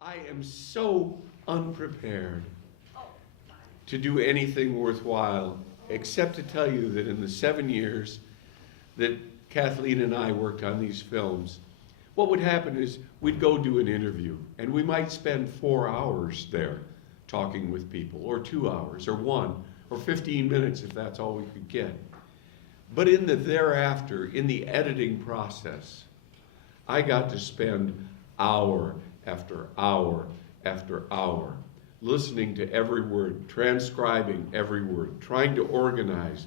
I am so unprepared to do anything worthwhile, except to tell you that in the 7 years that Kathleen and I worked on these films, what would happen is we'd go do an interview, and we might spend 4 hours there talking with people, or 2 hours, or 1, or 15 minutes if that's all we could get. But in the thereafter, in the editing process, I got to spend hour after hour after hour listening to every word, transcribing every word, trying to organize,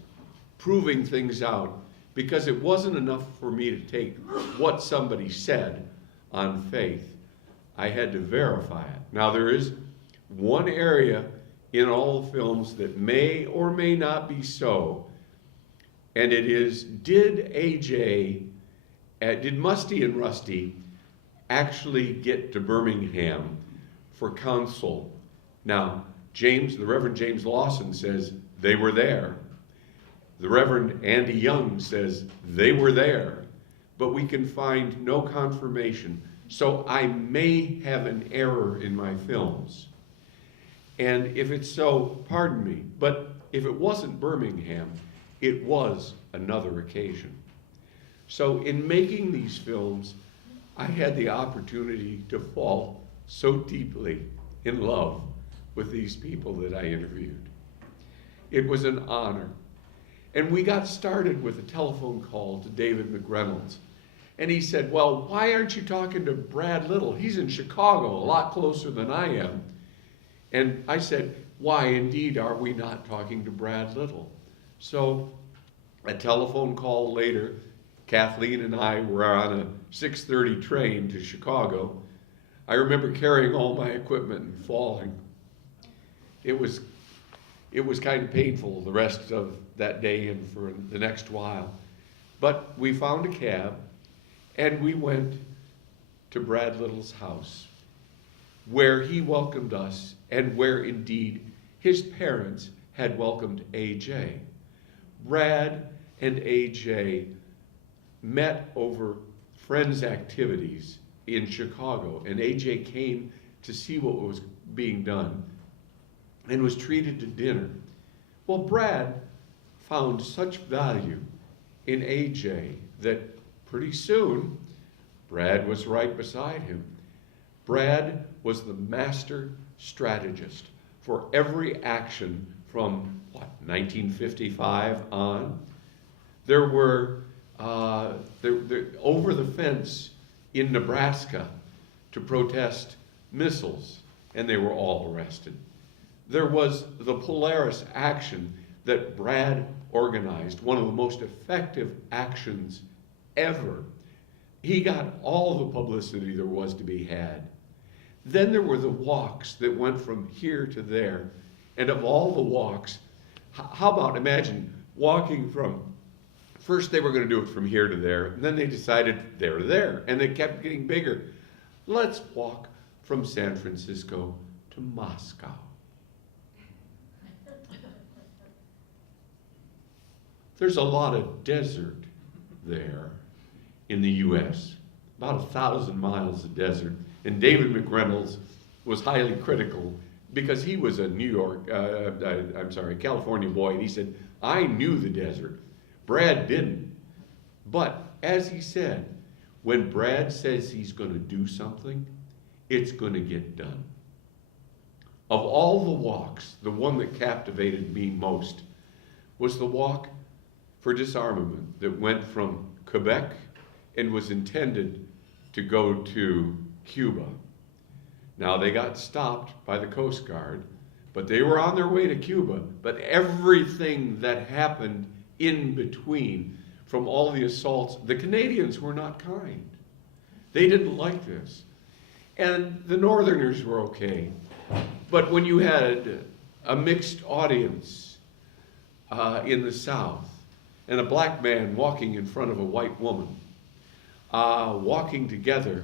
proving things out, because it wasn't enough for me to take what somebody said on faith. I had to verify it. Now there is one area in all the films that may or may not be so, and it is, did Muste and Rusty actually get to Birmingham for counsel? Now, the Reverend James Lawson says they were there. The Reverend Andy Young says they were there, but we can find no confirmation. So I may have an error in my films. And if it's so, pardon me, but if it wasn't Birmingham, it was another occasion. So in making these films, I had the opportunity to fall so deeply in love with these people that I interviewed. It was an honor. And we got started with a telephone call to David McReynolds. And he said, well, why aren't you talking to Brad Lyttle? He's in Chicago, a lot closer than I am. And I said, why indeed are we not talking to Brad Lyttle? So a telephone call later, Kathleen and I were on a 6:30 train to Chicago. I remember carrying all my equipment and falling. It was kind of painful the rest of that day and for the next while. But we found a cab and we went to Brad Little's house, where he welcomed us and where indeed his parents had welcomed A.J. Brad and A.J. met over friends' activities in Chicago, and A.J. came to see what was being done and was treated to dinner. Well, Brad found such value in A.J. that pretty soon Brad was right beside him. Brad was the master strategist for every action from, 1955 on. There were, over the fence in Nebraska to protest missiles, and they were all arrested. There was the Polaris action that Brad organized, one of the most effective actions ever. He got all the publicity there was to be had. Then there were the walks that went from here to there. And of all the walks, how about imagine walking from, first they were going to do it from here to there, and then they decided there to there, and they kept getting bigger. Let's walk from San Francisco to Moscow. There's a lot of desert there in the U.S., about 1,000 miles of desert. And David McReynolds was highly critical because he was a California boy, and he said, I knew the desert. Brad didn't. But as he said, when Brad says he's going to do something, it's going to get done. Of all the walks, the one that captivated me most was the walk for disarmament that went from Quebec and was intended to go to Cuba. Now they got stopped by the Coast Guard, but they were on their way to Cuba. But everything that happened in between, from all the assaults, the Canadians were not kind. They didn't like this. And the Northerners were okay. But when you had a mixed audience in the South, and a black man walking in front of a white woman, walking together,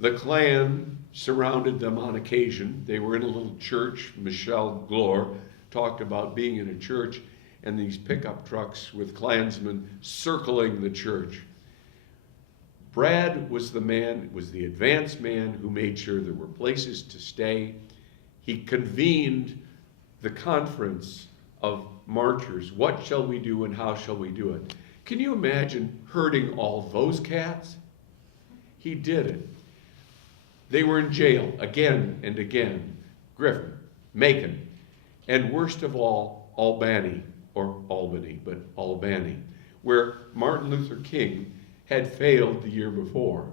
the Klan surrounded them on occasion. They were in a little church. Michelle Glore talked about being in a church and these pickup trucks with Klansmen circling the church. Brad was the man, was the advanced man who made sure there were places to stay. He convened the conference of marchers. What shall we do and how shall we do it? Can you imagine herding all those cats? He did it. They were in jail again and again. Griffin, Macon, and worst of all, Albany, where Martin Luther King had failed the year before.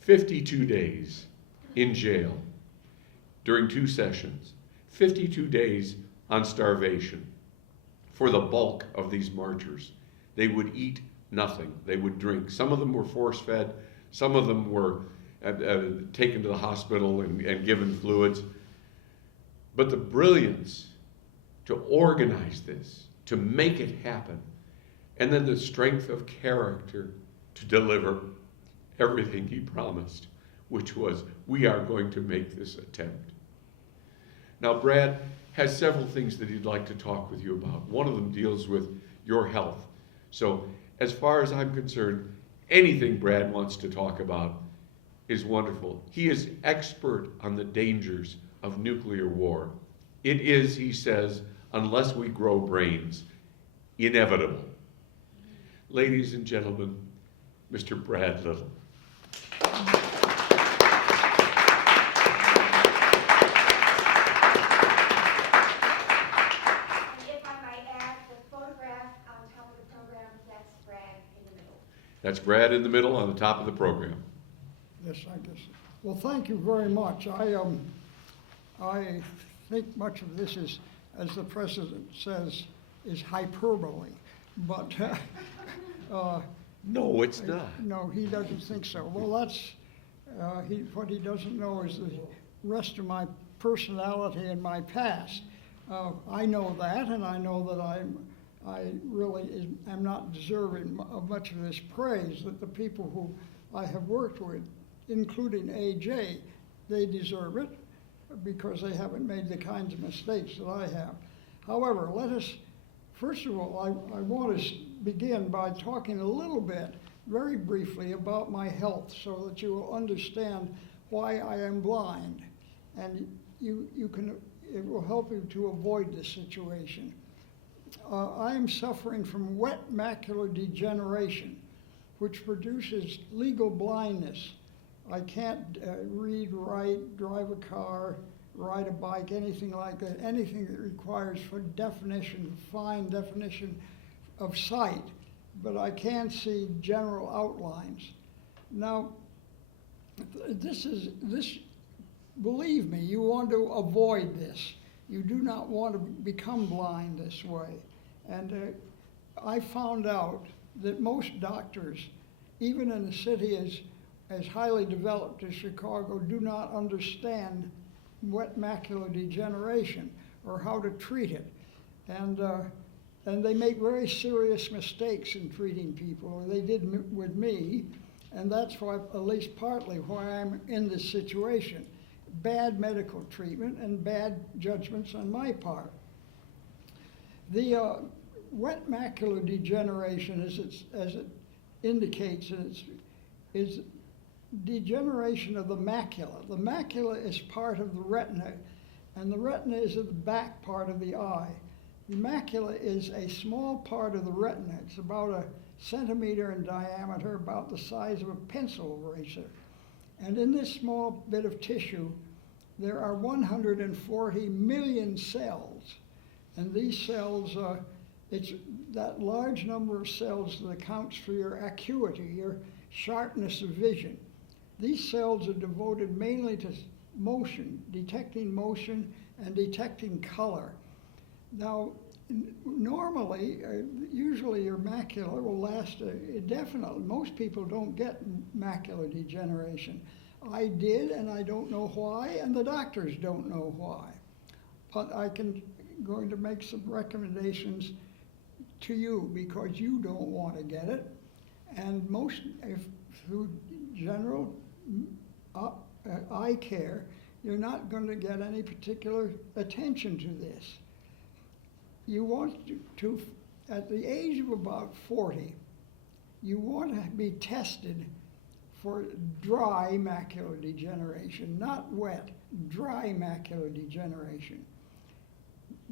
52 days in jail during 2 sessions, 52 days on starvation for the bulk of these marchers. They would eat nothing. They would drink. Some of them were force-fed. Some of them were taken to the hospital and given fluids. But the brilliance to organize this, to make it happen, and then the strength of character to deliver everything he promised, which was, we are going to make this attempt. Now, Brad has several things that he'd like to talk with you about. One of them deals with your health. So, as far as I'm concerned, anything Brad wants to talk about is wonderful. He is expert on the dangers of nuclear war. It is, he says, unless we grow brains, inevitable. Ladies and gentlemen, Mr. Brad Lyttle. That's Brad in the middle on the top of the program. Yes, I guess. Well, thank you very much. I think much of this is, as the president says, is hyperbole, but no, it's not. No, he doesn't think so. Well, that's what he doesn't know is the rest of my personality and my past. I know that, and I know that I really am not deserving of much of this praise, that the people who I have worked with, including AJ, they deserve it because they haven't made the kinds of mistakes that I have. However, let us, first of all, I want to begin by talking a little bit, very briefly, about my health so that you will understand why I am blind. And it will help you to avoid this situation. I am suffering from wet macular degeneration, which produces legal blindness. I can't read, write, drive a car, ride a bike, anything like that, anything that requires for definition, fine definition of sight, but I can see general outlines. Now, believe me, you want to avoid this. You do not want to become blind this way. And I found out that most doctors, even in a city as highly developed as Chicago, do not understand wet macular degeneration or how to treat it. And they make very serious mistakes in treating people, or they did with me, and that's why, at least partly, why I'm in this situation. Bad medical treatment and bad judgments on my part. The wet macular degeneration, as it indicates, is degeneration of the macula. The macula is part of the retina, and the retina is at the back part of the eye. The macula is a small part of the retina. It's about a centimeter in diameter, about the size of a pencil eraser. And in this small bit of tissue, there are 140 million cells. And these cells, it's that large number of cells that accounts for your acuity, your sharpness of vision. These cells are devoted mainly to motion, detecting motion and detecting color. Now, normally, usually your macula will last indefinitely. Most people don't get macular degeneration. I did, and I don't know why, and the doctors don't know why. But going to make some recommendations to you because you don't want to get it. And through general eye care, you're not going to get any particular attention to this. You want to at the age of about 40, you want to be tested for dry macular degeneration, not wet, dry macular degeneration.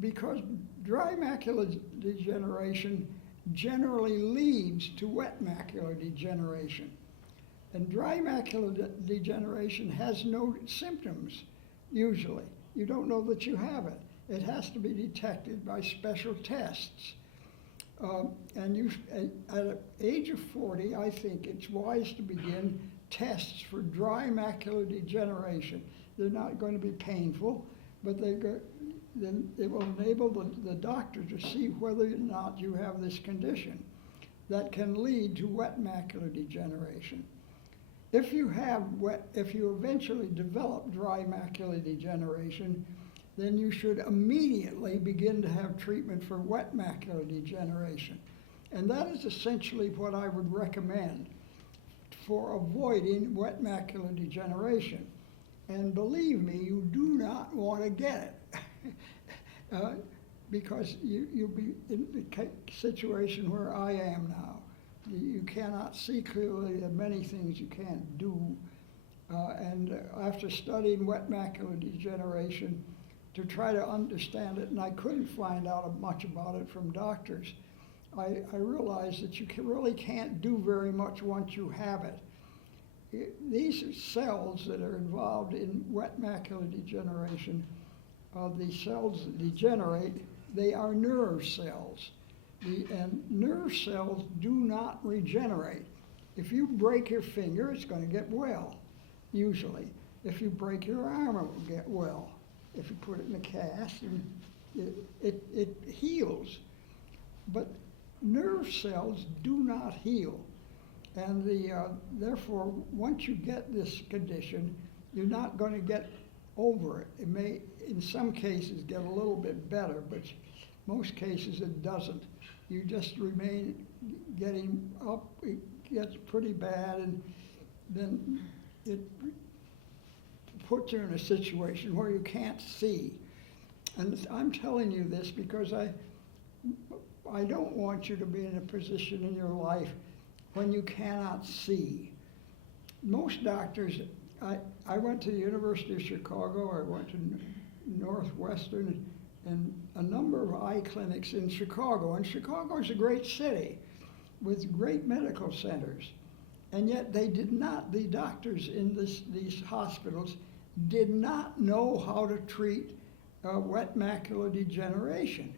Because dry macular degeneration generally leads to wet macular degeneration. And dry macular degeneration has no symptoms, usually. You don't know that you have it. It has to be detected by special tests. And at the age of 40, I think it's wise to begin tests for dry macular degeneration. They're not going to be painful, but then it will enable the doctor to see whether or not you have this condition that can lead to wet macular degeneration. If you eventually develop dry macular degeneration, then you should immediately begin to have treatment for wet macular degeneration. And that is essentially what I would recommend for avoiding wet macular degeneration. And believe me, you do not want to get it because you'll be in the situation where I am now. You cannot see clearly. There are many things you can't do. And after studying wet macular degeneration to try to understand it, and I couldn't find out much about it from doctors, I realized that you really can't do very much once you have it. These cells that are involved in wet macular degeneration, the cells that degenerate, they are nerve cells. And nerve cells do not regenerate. If you break your finger, it's going to get well, usually. If you break your arm, it will get well. If you put it in a cast, and it heals. But nerve cells do not heal. And therefore, once you get this condition, you're not going to get over it. It may, in some cases, get a little bit better, but most cases it doesn't. You just remain getting up, it gets pretty bad, and then it puts you in a situation where you can't see. And I'm telling you this because I don't want you to be in a position in your life when you cannot see. Most doctors, I went to the University of Chicago, I went to Northwestern, and a number of eye clinics in Chicago. And Chicago is a great city with great medical centers. And yet they did not, the doctors in these hospitals did not know how to treat wet macular degeneration.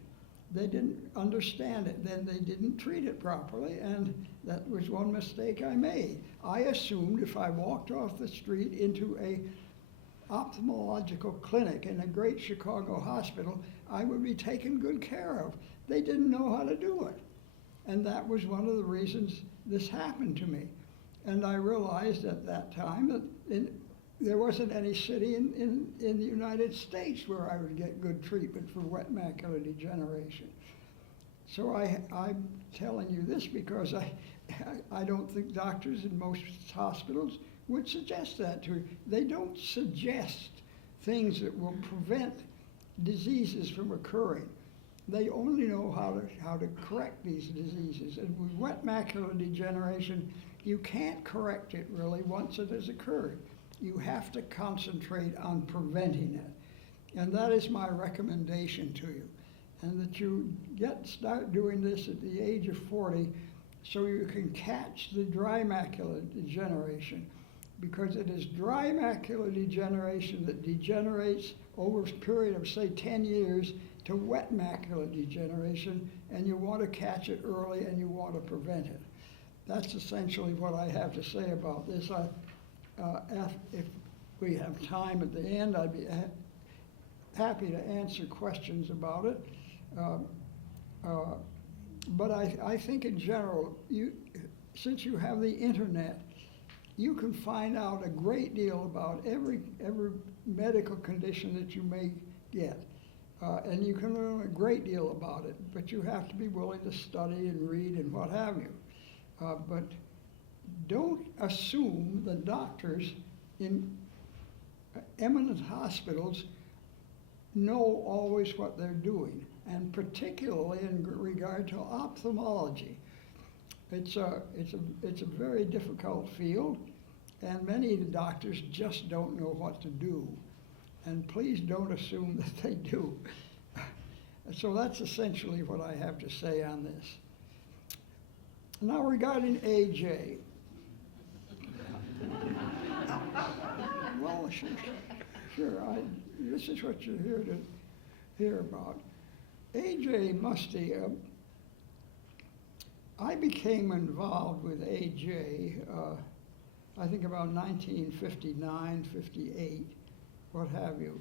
They didn't understand it, then they didn't treat it properly, and that was one mistake I made. I assumed if I walked off the street into a ophthalmological clinic in a great Chicago hospital, I would be taken good care of. They didn't know how to do it. And that was one of the reasons this happened to me. And I realized at that time that there wasn't any city in the United States where I would get good treatment for wet macular degeneration. So I'm telling you this because I don't think doctors in most hospitals would suggest that to you. They don't suggest things that will prevent diseases from occurring. They only know how to correct these diseases. And with wet macular degeneration, you can't correct it really once it has occurred. You have to concentrate on preventing it. And that is my recommendation to you. And that you start doing this at the age of 40 so you can catch the dry macular degeneration. Because it is dry macular degeneration that degenerates over a period of, say, 10 years to wet macular degeneration, and you want to catch it early and you want to prevent it. That's essentially what I have to say about this. If we have time at the end, I'd be happy to answer questions about it. But I think in general, since you have the internet, you can find out a great deal about every medical condition that you may get. And you can learn a great deal about it, but you have to be willing to study and read and what have you. But don't assume the doctors in eminent hospitals know always what they're doing. and particularly in regard to ophthalmology. It's a very difficult field, and many doctors just don't know what to do. And please don't assume that they do. So that's essentially what I have to say on this. Now regarding AJ. Well, sure, this is what you're here to hear about. AJ Muste, I became involved with AJ, I think about 1959, 58, what have you.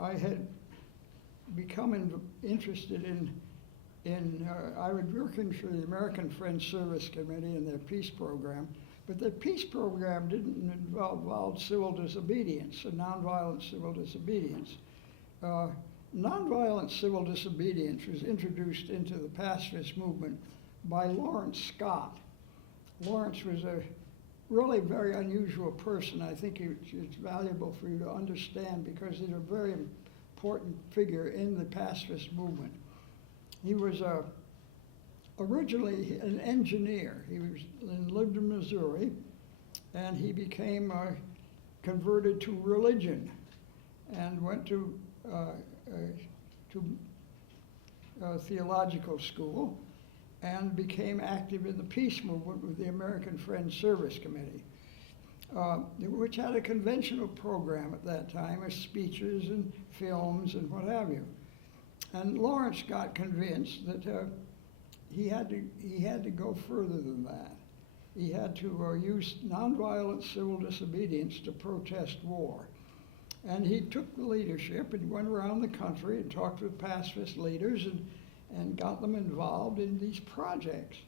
I had become interested I was working for the American Friends Service Committee and their peace program, but their peace program didn't involve civil disobedience, nonviolent civil disobedience. Nonviolent civil disobedience was introduced into the pacifist movement by Lawrence Scott. Lawrence was a really very unusual person. I think it's valuable for you to understand because he's a very important figure in the pacifist movement. He was originally an engineer. He lived in Missouri, and he became converted to religion and went to theological school and became active in the peace movement with the American Friends Service Committee, which had a conventional program at that time with speeches and films and what have you. And Lawrence got convinced that he had to go further than that. He had to use nonviolent civil disobedience to protest war. And he took the leadership and went around the country and talked with pacifist leaders and got them involved in these projects.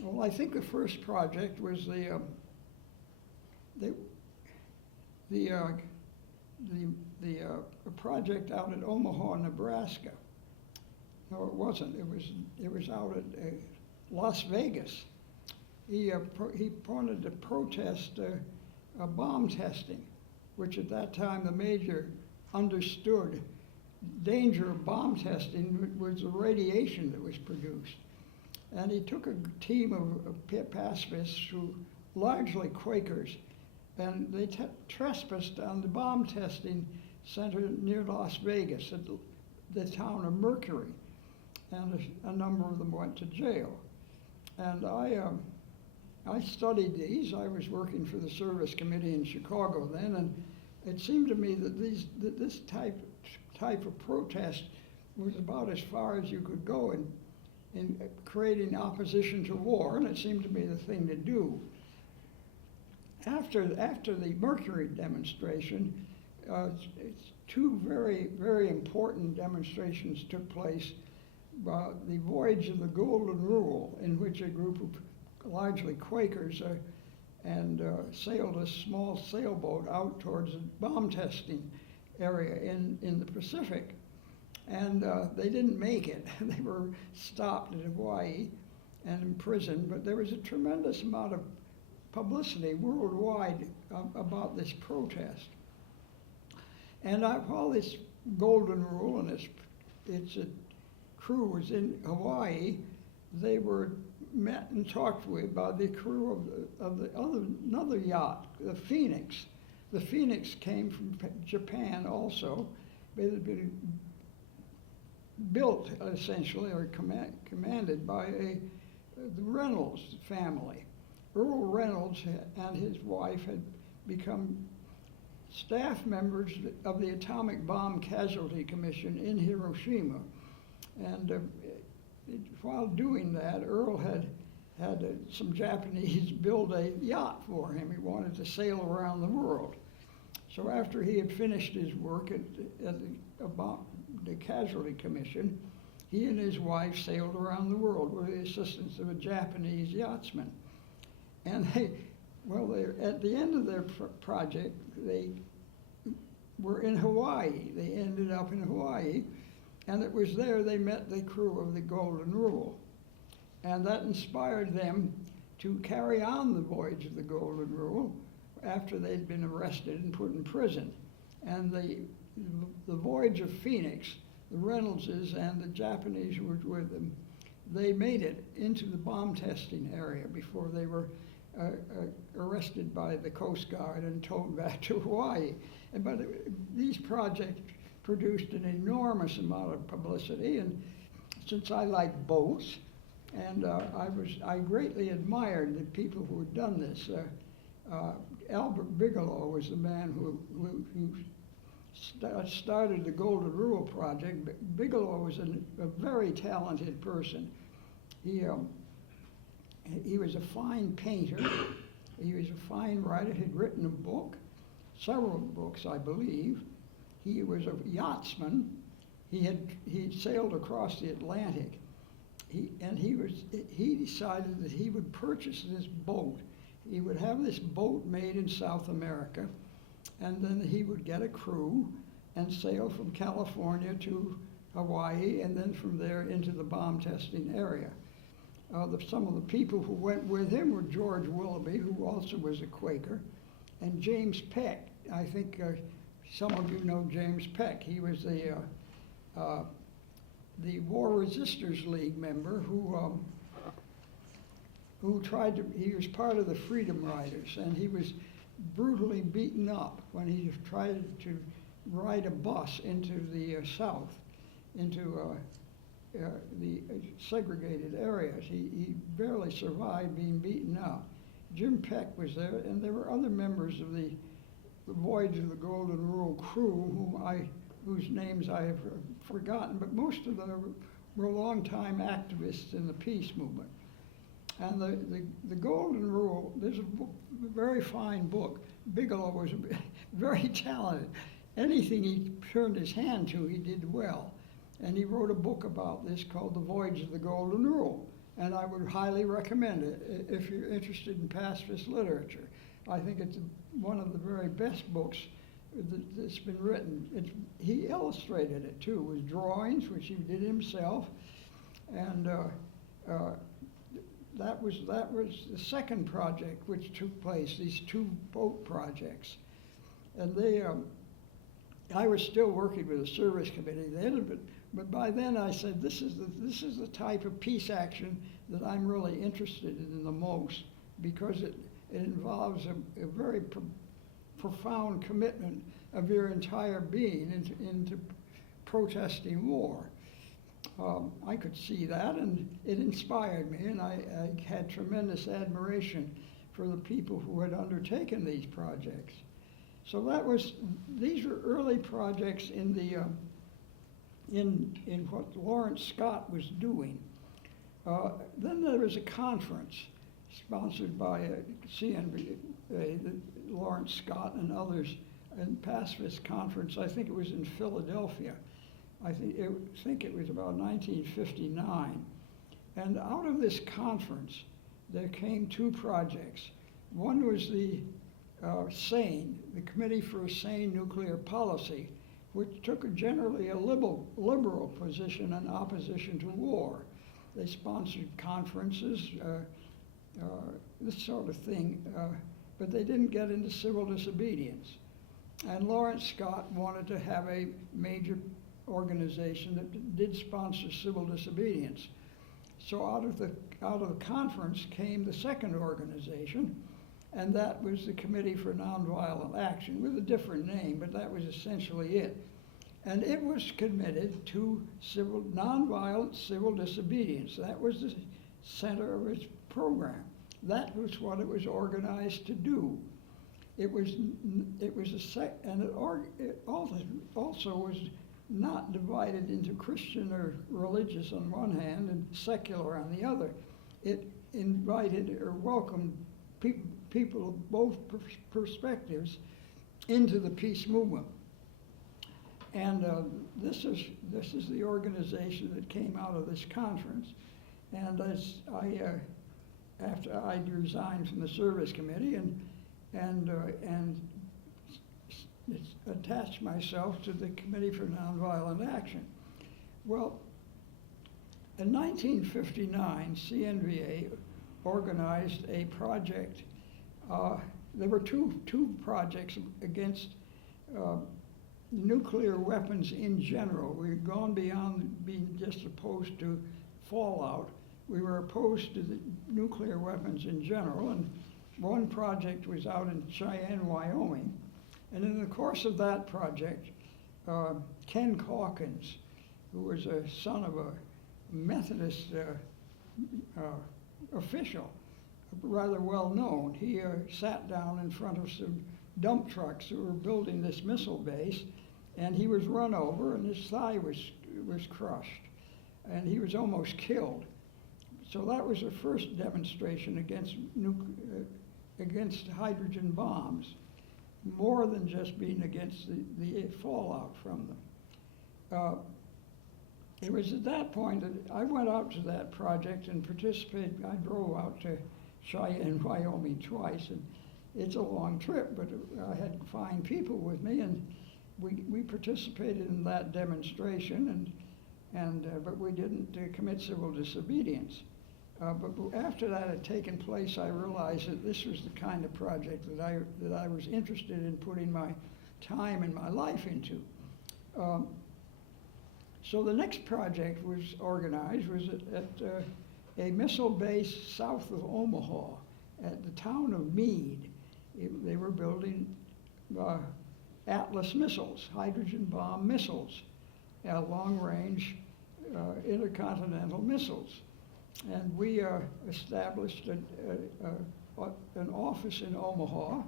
Well, I think the first project was a project out at Omaha, Nebraska. No, it wasn't. It was out at Las Vegas. He wanted to protest bomb testing, which at that time the major understood danger of bomb testing was the radiation that was produced. And he took a team of pacifists who largely Quakers, and they trespassed on the bomb testing center near Las Vegas at the town of Mercury. And a number of them went to jail. And I studied these. I was working for the service committee in Chicago then, and it seemed to me that this type of protest was about as far as you could go in creating opposition to war, and it seemed to me the thing to do. After the Mercury demonstration, two very, very important demonstrations took place. The voyage of the Golden Rule, in which a group of largely Quakers sailed a small sailboat out towards the bomb testing area in the Pacific. And they didn't make it. They were stopped in Hawaii and imprisoned, but there was a tremendous amount of publicity worldwide about this protest. And while this Golden Rule and its crew was in Hawaii, they were met and talked with by the crew of another yacht, the Phoenix. The Phoenix came from Japan also. It had been built essentially or commanded by the Reynolds family. Earl Reynolds and his wife had become staff members of the Atomic Bomb Casualty Commission in Hiroshima. And while doing that, Earl had some Japanese build a yacht for him. He wanted to sail around the world. So after he had finished his work at the Casualty Commission, he and his wife sailed around the world with the assistance of a Japanese yachtsman. And at the end of their project, they were in Hawaii. They ended up in Hawaii. And it was there they met the crew of the Golden Rule. And that inspired them to carry on the voyage of the Golden Rule after they'd been arrested and put in prison. And the voyage of Phoenix the Reynoldses and the Japanese who were with them, they made it into the bomb testing area before they were arrested by the Coast Guard and towed back to Hawaii. But these projects produced an enormous amount of publicity, and since I like boats, and I greatly admired the people who had done this. Albert Bigelow was the man who started the Golden Rule Project. Bigelow was a very talented person. He was a fine painter. He was a fine writer. He'd written a book, several books, I believe. He was a yachtsman. He sailed across the Atlantic. He decided that he would purchase this boat. He would have this boat made in South America, and then he would get a crew and sail from California to Hawaii, and then from there into the bomb testing area. Some of the people who went with him were George Willoughby, who also was a Quaker, and James Peck. I think some of you know James Peck. He was the War Resisters League member who he was part of the Freedom Riders, and he was brutally beaten up when he tried to ride a bus into the South, into the segregated areas. He barely survived being beaten up. Jim Peck was there, and there were other members of the Voyage of the Golden Rule crew whose names I have forgotten, but most of them were longtime activists in the peace movement. And the Golden Rule, there's a very fine book. Bigelow was very talented. Anything he turned his hand to, he did well. And he wrote a book about this called The Voyage of the Golden Rule. And I would highly recommend it if you're interested in pacifist literature. I think it's one of the very best books that's been written. He illustrated it too with drawings, which he did himself. And that was the second project which took place, these two boat projects. And I was still working with the service committee then, but by then I said, this is the type of peace action that I'm really interested in the most, because it involves a very profound commitment of your entire being into protesting war. I could see that, and it inspired me, and I had tremendous admiration for the people who had undertaken these projects. So these were early projects in what Lawrence Scott was doing. Then there was a conference sponsored by CNV, Lawrence Scott and others, and pacifist conference. I think it was in Philadelphia. I think it was about 1959. And out of this conference, there came two projects. One was the SANE, the Committee for a Sane Nuclear Policy, which took generally a liberal position in opposition to war. They sponsored conferences, this sort of thing, but they didn't get into civil disobedience. And Lawrence Scott wanted to have a major organization that did sponsor civil disobedience. So out of the conference came the second organization, and that was the Committee for Nonviolent Action, with a different name, but that was essentially it. And it was committed to nonviolent civil disobedience. That was the center of its program. That was what it was organized to do. It also was not divided into Christian or religious on one hand and secular on the other. It invited or welcomed people of both perspectives into the peace movement. And this is the organization that came out of this conference. And after I resigned from the service committee and attached myself to the Committee for Nonviolent Action. Well, in 1959, CNVA organized a project. There were two projects against nuclear weapons in general. We'd gone beyond being just opposed to fallout. We were opposed to the nuclear weapons in general, and one project was out in Cheyenne, Wyoming. And in the course of that project, Ken Calkins, who was a son of a Methodist official, rather well known, he sat down in front of some dump trucks who were building this missile base, and he was run over and his thigh was crushed, and he was almost killed. So that was the first demonstration against hydrogen bombs, more than just being against the fallout from them. It was at that point that I went out to that project and participated. I drove out to Cheyenne, Wyoming twice, and it's a long trip, but I had fine people with me, and we participated in that demonstration, but we didn't commit civil disobedience. But after that had taken place, I realized that this was the kind of project that I was interested in putting my time and my life into. So the next project was organized was at a missile base south of Omaha, at the town of Meade. They were building Atlas missiles, hydrogen bomb missiles, long-range intercontinental missiles. And we established an office in Omaha,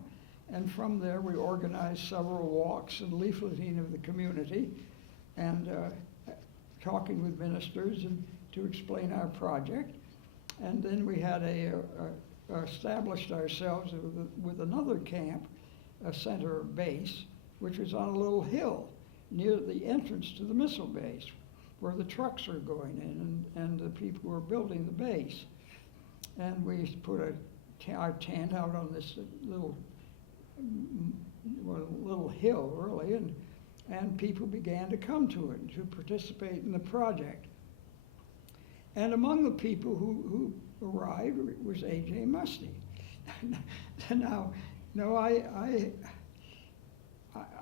and from there we organized several walks and leafleting of the community, and talking with ministers and to explain our project. And then we had established ourselves with another camp, a center base, which was on a little hill near the entrance to the missile base, where the trucks are going in and the people who are building the base. And we put our tent out on this little hill, really, and people began to come to it to participate in the project. And among the people who arrived was A.J. Muste. Now,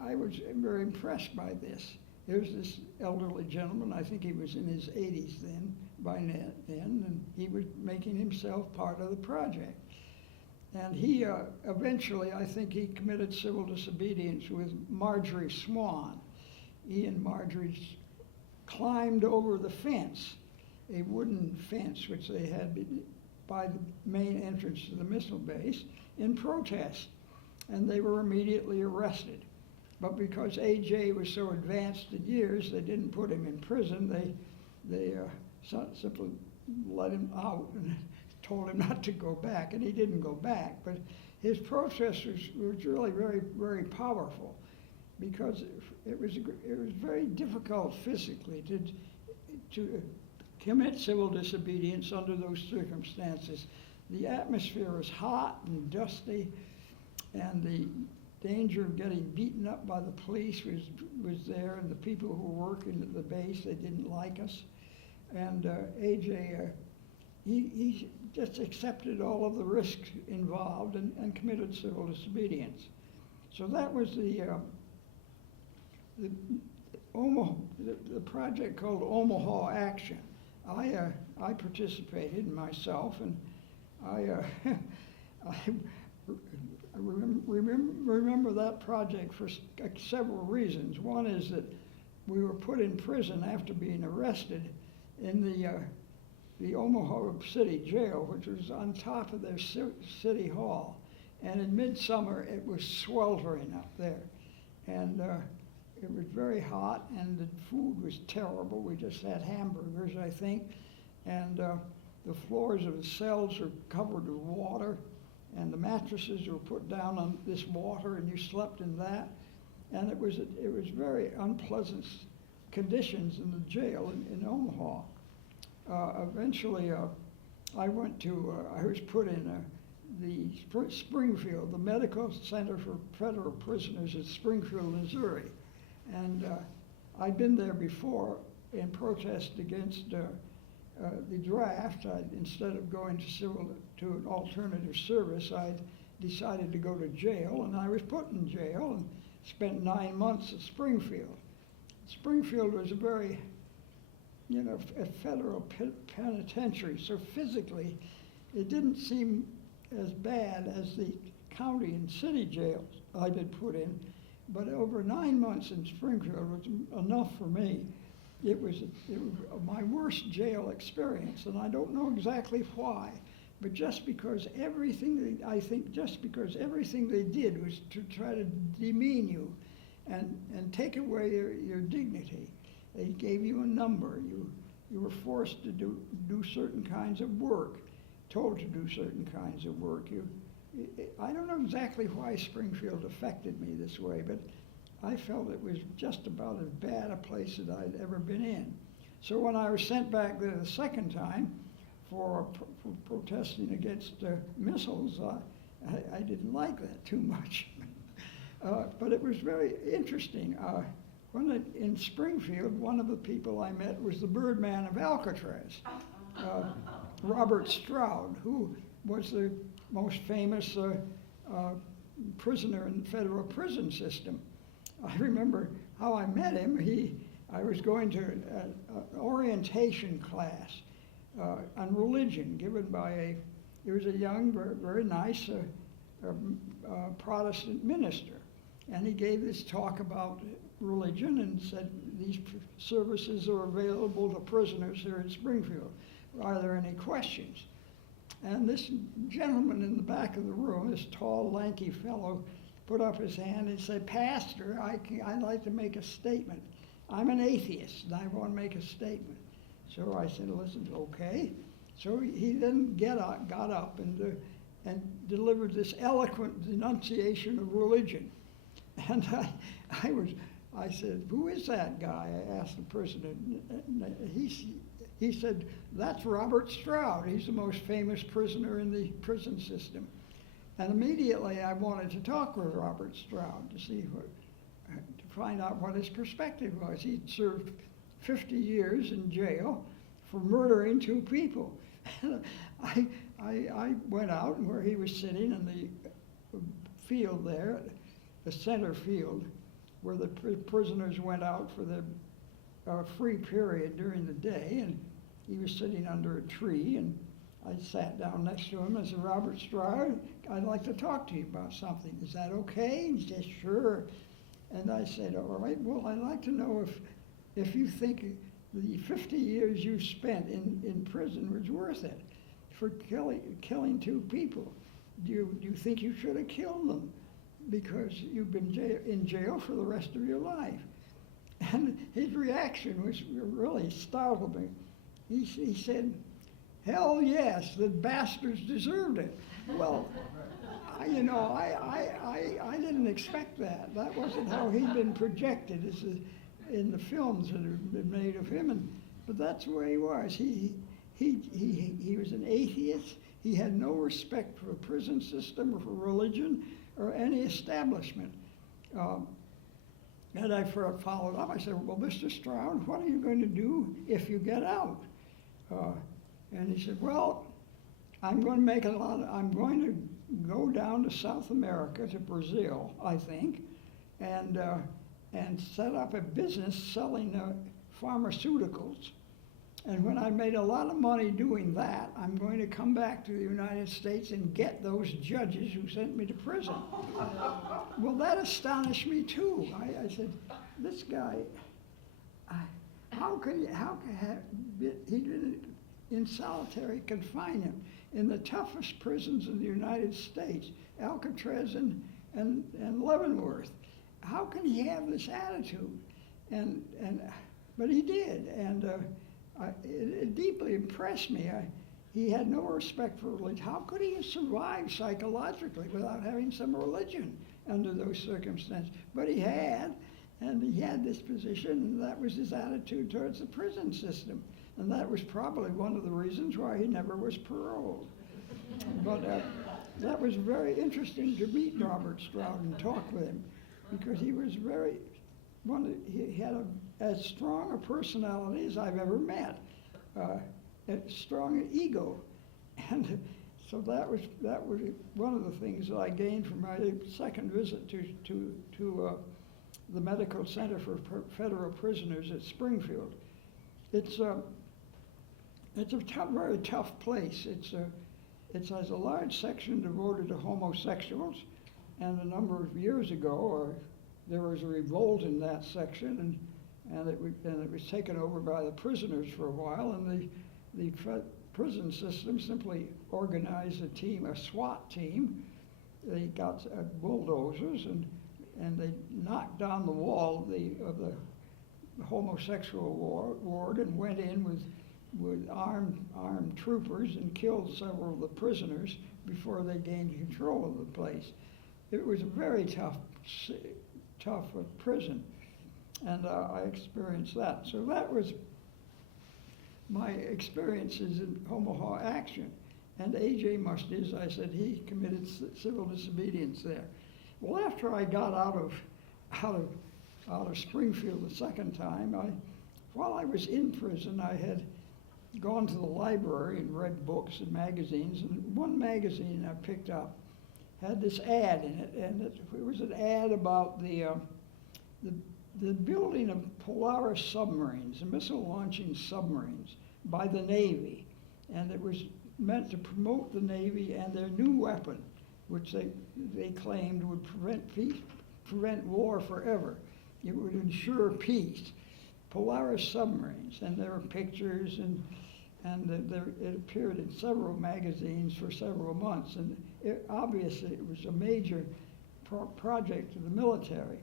I was very impressed by this. There was this elderly gentleman, I think he was in his 80s then, and he was making himself part of the project. And he eventually, I think he committed civil disobedience with Marjorie Swan. He and Marjorie climbed over the fence, a wooden fence which they had by the main entrance to the missile base, in protest. And they were immediately arrested. But because A.J. was so advanced in years, they didn't put him in prison. They simply let him out and told him not to go back, and he didn't go back. But his protest was really very, very powerful, because it was very difficult physically to commit civil disobedience under those circumstances. The atmosphere was hot and dusty, and the danger of getting beaten up by the police was there, and the people who were working at the base, they didn't like us. And A.J., he just accepted all of the risks involved and committed civil disobedience. So that was the project called Omaha Action. I participated myself, and I remember that project for several reasons. One is that we were put in prison after being arrested in the Omaha City Jail, which was on top of their city hall. And in midsummer, it was sweltering up there. And it was very hot, and the food was terrible. We just had hamburgers, I think. And the floors of the cells were covered with water, and the mattresses were put down on this water, and you slept in that. And it was very unpleasant conditions in the jail in Omaha. Eventually, I was put in the Springfield, the Medical Center for Federal Prisoners at Springfield, Missouri. And I'd been there before in protest against the draft. Instead of going to an alternative service, I'd decided to go to jail, and I was put in jail. spent 9 months at Springfield. Springfield was a very, a federal penitentiary, so physically it didn't seem as bad as the county and city jails I'd been put in, but over 9 months in Springfield was enough for me. It was my worst jail experience, and I don't know exactly why, but just because everything they did was to try to demean you and take away your dignity. They gave you a number. You were forced to do certain kinds of work, told to do certain kinds of work. I don't know exactly why Springfield affected me this way, but I felt it was just about as bad a place as I'd ever been in. So when I was sent back there the second time for protesting against missiles, I didn't like that too much. But it was very interesting. In Springfield, one of the people I met was the Birdman of Alcatraz, Robert Stroud, who was the most famous prisoner in the federal prison system. I remember how I met him. I was going to an orientation class on religion given by he was a young, very nice Protestant minister. And he gave this talk about religion and said these services are available to prisoners here in Springfield. Are there any questions? And this gentleman in the back of the room, this tall, lanky fellow, put up his hand and said, "Pastor, I'd like to make a statement. I'm an atheist, and I want to make a statement." So I said, "Listen, okay." So he then got up and delivered this eloquent denunciation of religion. And I said, "Who is that guy?" I asked the person. And he said, "That's Robert Stroud. He's the most famous prisoner in the prison system." And immediately I wanted to talk with Robert Stroud to find out what his perspective was. He'd served 50 years in jail for murdering 2 people. I went out, and where he was sitting in the field there, the center field, where the prisoners went out for their free period during the day, and he was sitting under a tree, and I sat down next to him and said, "Robert Stroud, I'd like to talk to you about something. Is that okay?" He said, "Sure." And I said, "All right, well, I'd like to know if you think the 50 years you spent in prison was worth it for killing 2 people. Do you think you should have killed them because you've been in jail for the rest of your life?" And his reaction was really startled me. He said, "Hell yes, the bastards deserved it." Well, I didn't expect that. That wasn't how he'd been projected in the films that had been made of him. But that's where he was. He was an atheist. He had no respect for the prison system or for religion or any establishment. And I followed up. I said, "Well, Mr. Stroud, what are you going to do if you get out?" And he said, "Well, I'm going to go down to South America, to Brazil, I think, and set up a business selling pharmaceuticals. And when I made a lot of money doing that, I'm going to come back to the United States and get those judges who sent me to prison." Well, that astonished me too. I said, "This guy, he'd been in solitary confinement in the toughest prisons in the United States, Alcatraz and Leavenworth. How can he have this attitude?" But he did, and it deeply impressed me. He had no respect for religion. How could he have survived psychologically without having some religion under those circumstances? But he had, and he had this position, and that was his attitude towards the prison system. And that was probably one of the reasons why he never was paroled. But that was very interesting to meet Robert Stroud and talk with him, because he was he had as strong a personality as I've ever met, a strong ego. And So that was one of the things that I gained from my second visit to the Medical Center for Federal Prisoners at Springfield. It's a very tough place. It has a large section devoted to homosexuals, and a number of years ago, there was a revolt in that section, and it was taken over by the prisoners for a while, and the prison system simply organized a SWAT team. They got bulldozers and they knocked down the wall of the homosexual ward and went in with armed troopers and killed several of the prisoners before they gained control of the place. It was a very tough prison, and I experienced that. So that was my experiences in Omaha Action. And A.J. Muste, as I said, he committed civil disobedience there. Well, after I got out of Springfield the second time, while I was in prison, I had gone to the library and read books and magazines, and one magazine I picked up had this ad in it, and it was an ad about the building of Polaris submarines, missile launching submarines, by the Navy, and it was meant to promote the Navy and their new weapon, which they claimed would prevent war forever. It would ensure peace. Polaris submarines, and there were pictures, and it appeared in several magazines for several months, and obviously it was a major project of the military.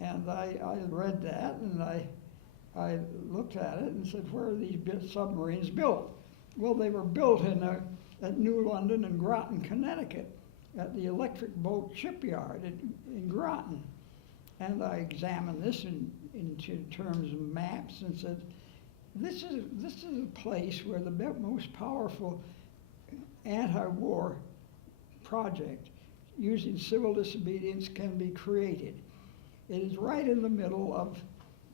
And I read that, and I looked at it and said, where are these submarines built? Well, they were built at New London and Groton, Connecticut, at the Electric Boat Shipyard in Groton. And I examined this into terms of maps and said, this is a place where the most powerful anti-war project using civil disobedience can be created. It is right in the middle of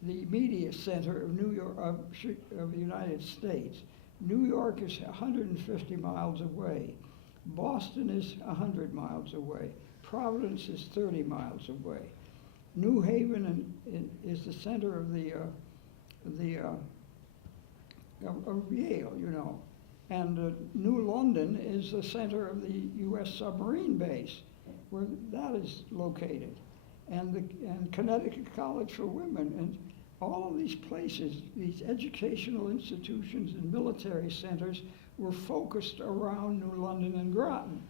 the media center of New York, of the United States. New York is 150 miles away. Boston is 100 miles away. Providence is 30 miles away. New Haven is the center of Yale, you know, and New London is the center of the U.S. submarine base, where that is located, and Connecticut College for Women, and all of these places, these educational institutions and military centers were focused around New London and Groton.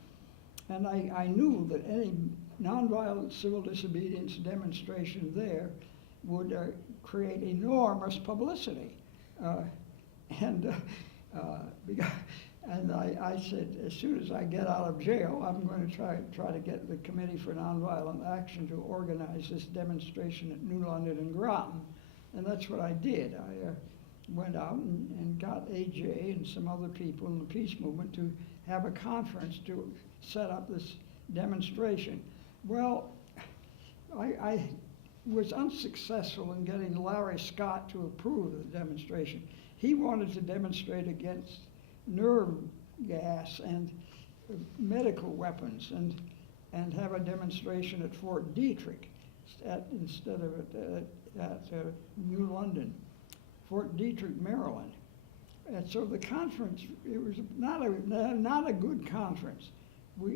And I knew that any nonviolent civil disobedience demonstration there would create enormous publicity. And I said, as soon as I get out of jail, I'm going to try to get the Committee for Nonviolent Action to organize this demonstration at New London and Groton. And that's what I did. I went out and got A.J. and some other people in the peace movement to have a conference to set up this demonstration. Well, I was unsuccessful in getting Larry Scott to approve of the demonstration. He wanted to demonstrate against nerve gas and medical weapons and have a demonstration at Fort Detrick instead of at New London, Fort Detrick, Maryland. And so the conference, it was not a good conference.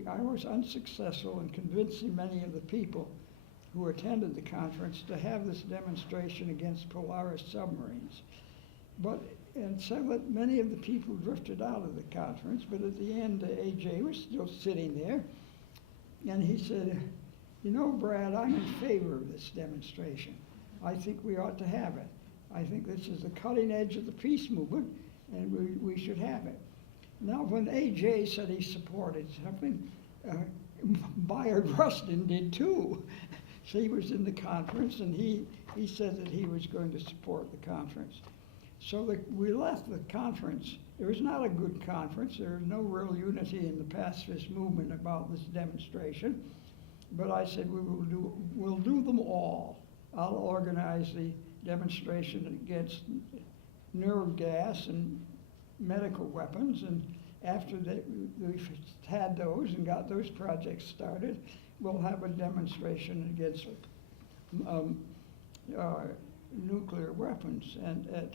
I was unsuccessful in convincing many of the people who attended the conference to have this demonstration against Polaris submarines. And so many of the people drifted out of the conference, but at the end, A.J. was still sitting there, and he said, you know, Brad, I'm in favor of this demonstration. I think we ought to have it. I think this is the cutting edge of the peace movement, and we should have it. Now, when A.J. said he supported something, Bayard Rustin did too. So he was in the conference, and he said that he was going to support the conference. So we left the conference. It was not a good conference. There was no real unity in the pacifist movement about this demonstration. But I said we'll do them all. I'll organize the demonstration against nerve gas and medical weapons, after we've had those and got those projects started, we'll have a demonstration against nuclear weapons and at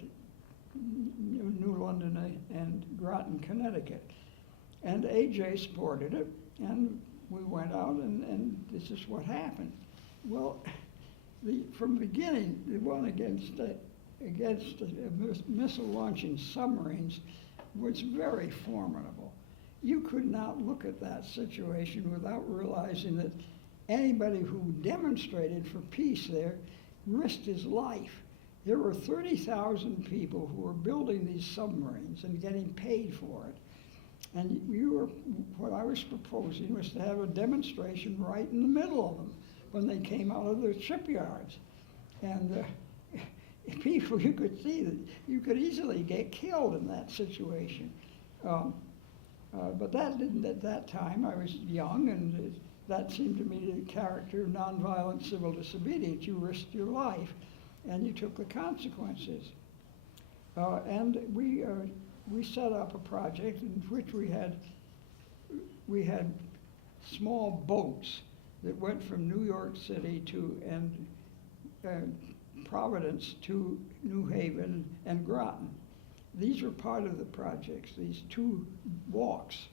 New London and Groton, Connecticut. And AJ supported it, and we went out, and this is what happened. Well, from the beginning, the one against missile launching submarines was very formidable. You could not look at that situation without realizing that anybody who demonstrated for peace there risked his life. There were 30,000 people who were building these submarines and getting paid for it. And what I was proposing was to have a demonstration right in the middle of them when they came out of the shipyards. And people, you could see that you could easily get killed in that situation. But that didn't at that time. I was young, and that seemed to me the character of nonviolent civil disobedience. You risked your life, and you took the consequences. And we set up a project in which we had small boats that went from New York City to Providence to New Haven and Groton. These were part of the projects. These two walks,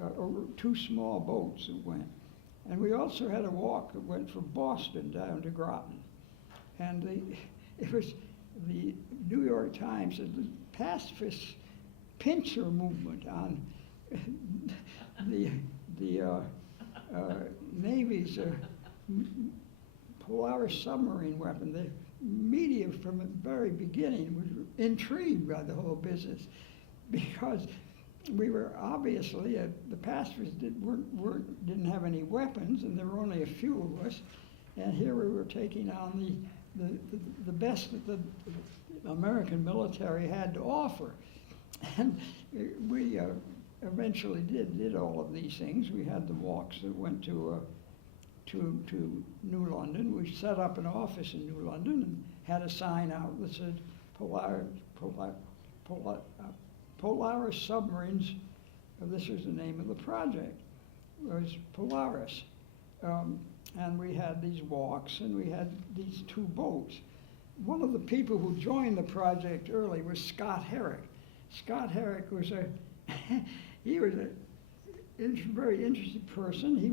or two small boats that went. And we also had a walk that went from Boston down to Groton. And it was the New York Times and the pacifist pincer movement on the Navy's Polaris submarine weapon. The media from the very beginning was intrigued by the whole business because we were obviously, the pacifists didn't have any weapons, and there were only a few of us, and here we were taking on the best that the American military had to offer. And we eventually did all of these things. We had the walks that went to New London. We set up an office in New London and had a sign out that said Polaris submarines. This was the name of the project. It was Polaris. And we had these walks, and we had these two boats. One of the people who joined the project early was Scott Herrick. Scott Herrick was he was a very interesting person. He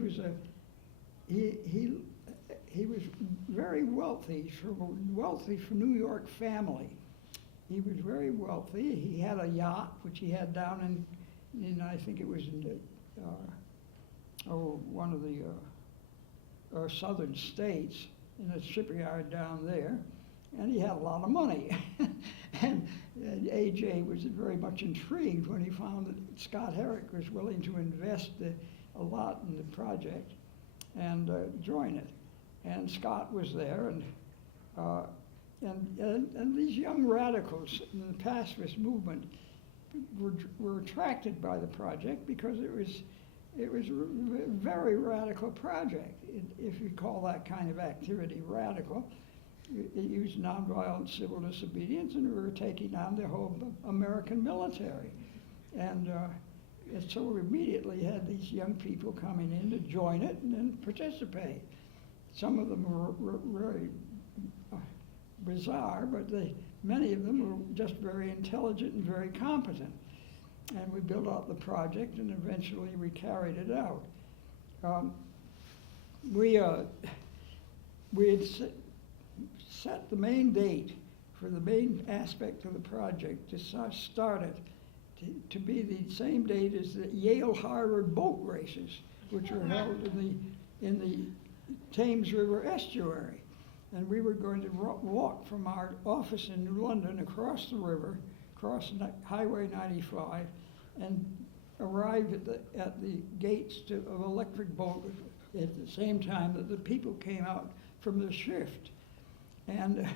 was very wealthy, from New York family. He was very wealthy. He had a yacht, which he had down in I think it was in one of the southern states, in a shipyard down there, and he had a lot of money. And AJ was very much intrigued when he found that Scott Herrick was willing to invest a lot in the project and join it. And Scott was there, and these young radicals in the pacifist movement were attracted by the project because it was a very radical project, if you call that kind of activity radical. It used nonviolent civil disobedience, and we were taking on the whole American military. And so we immediately had these young people coming in to join it and then participate. Some of them were very bizarre, but many of them were just very intelligent and very competent. And we built out the project, and eventually we carried it out. We had set the main date for the main aspect of the project to start it to be the same date as the Yale-Harvard boat races, which were held in the Thames River estuary. And we were going to walk from our office in New London across the river, across Highway 95, and arrive at the gates of Electric Boat at the same time that the people came out from their shift. And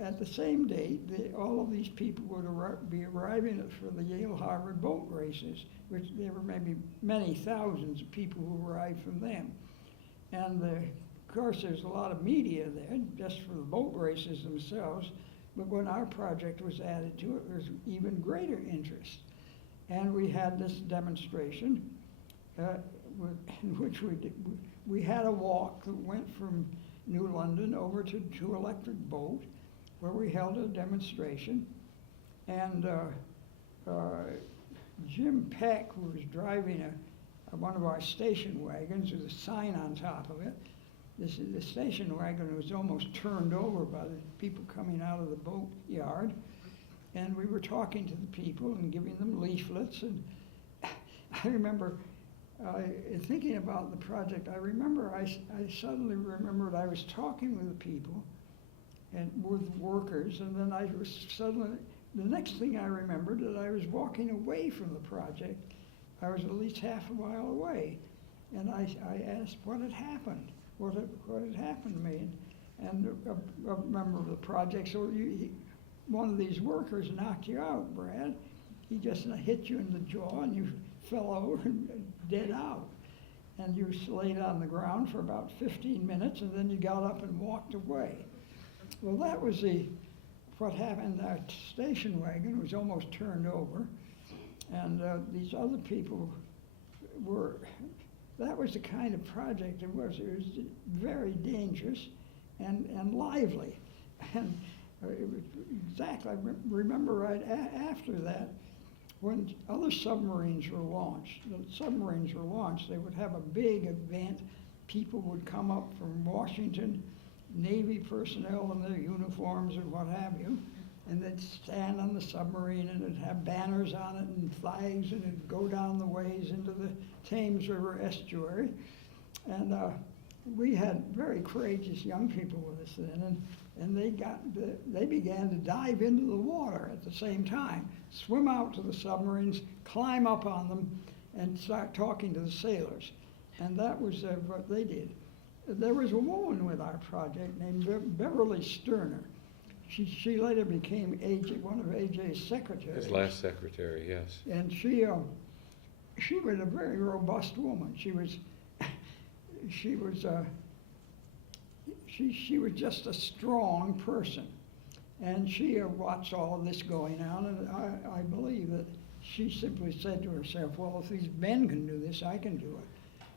at the same date, all of these people would be arriving for the Yale-Harvard boat races, which there were maybe many thousands of people who arrived from them. And of course, there's a lot of media there, just for the boat races themselves, but when our project was added to it, there was even greater interest. And we had this demonstration in which we had a walk that went from New London over to Electric Boat, where we held a demonstration. And Jim Peck, who was driving one of our station wagons with a sign on top of it, the station wagon was almost turned over by the people coming out of the boat yard. And we were talking to the people and giving them leaflets. And I remember thinking about the project. I remember I suddenly remembered I was talking with the people and with workers, and then I was suddenly, the next thing I remembered that I was walking away from the project. I was at least half a mile away, and I asked what had happened, what had happened to me, and a member of the project, so one of these workers knocked you out, Brad. He just hit you in the jaw, and you fell over and dead out. And you laid on the ground for about 15 minutes, and then you got up and walked away. Well, that was what happened. Our station wagon was almost turned over, and these other people that was the kind of project it was. It was very dangerous and lively. And it was exactly, I remember right after that, when other submarines were launched, they would have a big event. People would come up from Washington, Navy personnel in their uniforms and what have you, and they'd stand on the submarine and it'd have banners on it and flags, and it'd go down the ways into the Thames River estuary. And we had very courageous young people with us then, and they began to dive into the water at the same time, swim out to the submarines, climb up on them, and start talking to the sailors. And that was what they did. There was a woman with our project named Beverly Sterner. She later became one of A.J.'s secretaries. His last secretary, yes. And she was a very robust woman. She was just a strong person, and she watched all of this going on. And I believe that she simply said to herself, "Well, if these men can do this, I can do it."